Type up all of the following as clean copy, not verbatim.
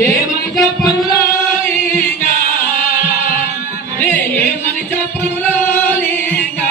ఏమని చెప్పనురా ఇంకా ఏమని చెప్పనురా ఇంకా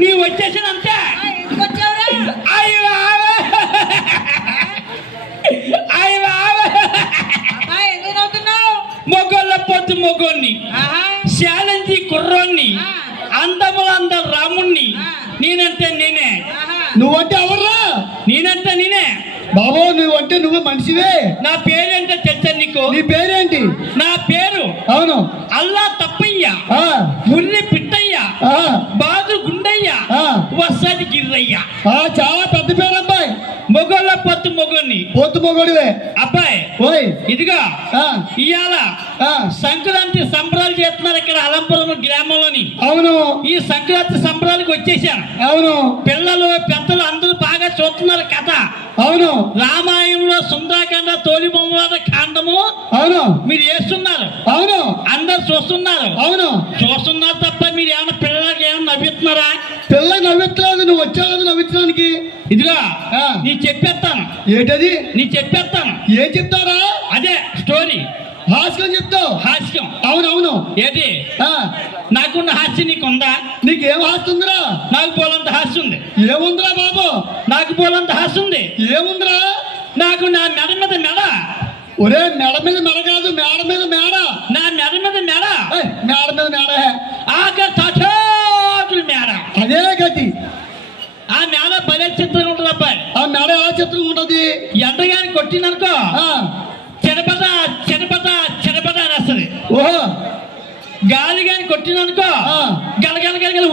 నీవు వచ్చేసాను అంతే మొగోళ్ళ పొద్దు మొగోన్ని శాలంజీ కుర్రోన్ని అందములంద రాముణ్ణి నేనంటే నేనే నువ్వంటే ఎవర్రా నేనంటే నేనే బాబు నువ్వంటే నువ్వు మనిషివే నా పేరేంటో తెలుసా నీకు నీ పేరేంటి నా పేరు అవును అల్లా తప్పయ్య ఉల్లి పిట్టయ్య బాదు గుండయ్య వస్తాది గిర్రయ్య చాలా పెద్ద పేరు అబ్బాయి మొగోళ్ళ పొత్తు మొగోని పొత్తు మొగోడివే అబ్బాయి ఓయ్ ఇదిగా ఇవాళ సంక్రాంతి సంబరాలు చేస్తున్నారు ఇక్కడ అలంపురం గ్రామంలోని అవును ఈ సంక్రాంతి సంబరాలకు వచ్చేసాను అవును పిల్లలు పెద్దలు అందరూ బాగా చూస్తున్నారు కథ అవును రామాయణంలో సుందరకాండ తోలిబొమ్మల కాండము అవును మీరు వేస్తున్నారు అవును అందరు చూస్తున్నారు అవును చూస్తున్నారు తప్ప మీరు ఏమన్నా పిల్లలకి ఏమన్నా నవ్వుతున్నారా పిల్ల నవ్వించలేదు నువ్వు వచ్చావు నవ్వించడానికి ఇదిగా నీ చెప్పేస్తాను ఏంటది నీ చెప్పేస్తాను ఏం చెప్తారా అదే స్టోరీ హాస్యం చెప్తావు హాస్యం అవునవును ఏంటి నాకున్న హాస్యం నీకుందా నీకేం హాస్యం ఉందిరా నాకు పోలంత హాస్యం ఉంది ఏముందిరా బాబు నాకు పోలంత హాస్యం ఉంది ఏముందిరా నాకు నా మెడ మీద మెడ ఒరే మెడ మీద మెడ కాదు మేడ మీద మేడ నా మెడ మీద మెడ మేడ మీద మేడ ఆకులు మేడ అదే గతి ఆ మేడ భలే చిత్రంగా ఉంటుంది అబ్బాయి ఆ మేడ ఎలా చిత్రంగా ఉంటది ఎండగాని కొట్టిందనుకో చెడపట చెడపట చెడపట అని వస్తుంది ఓహో గాలి గాని కొట్టిందనుకో గలగల గలగల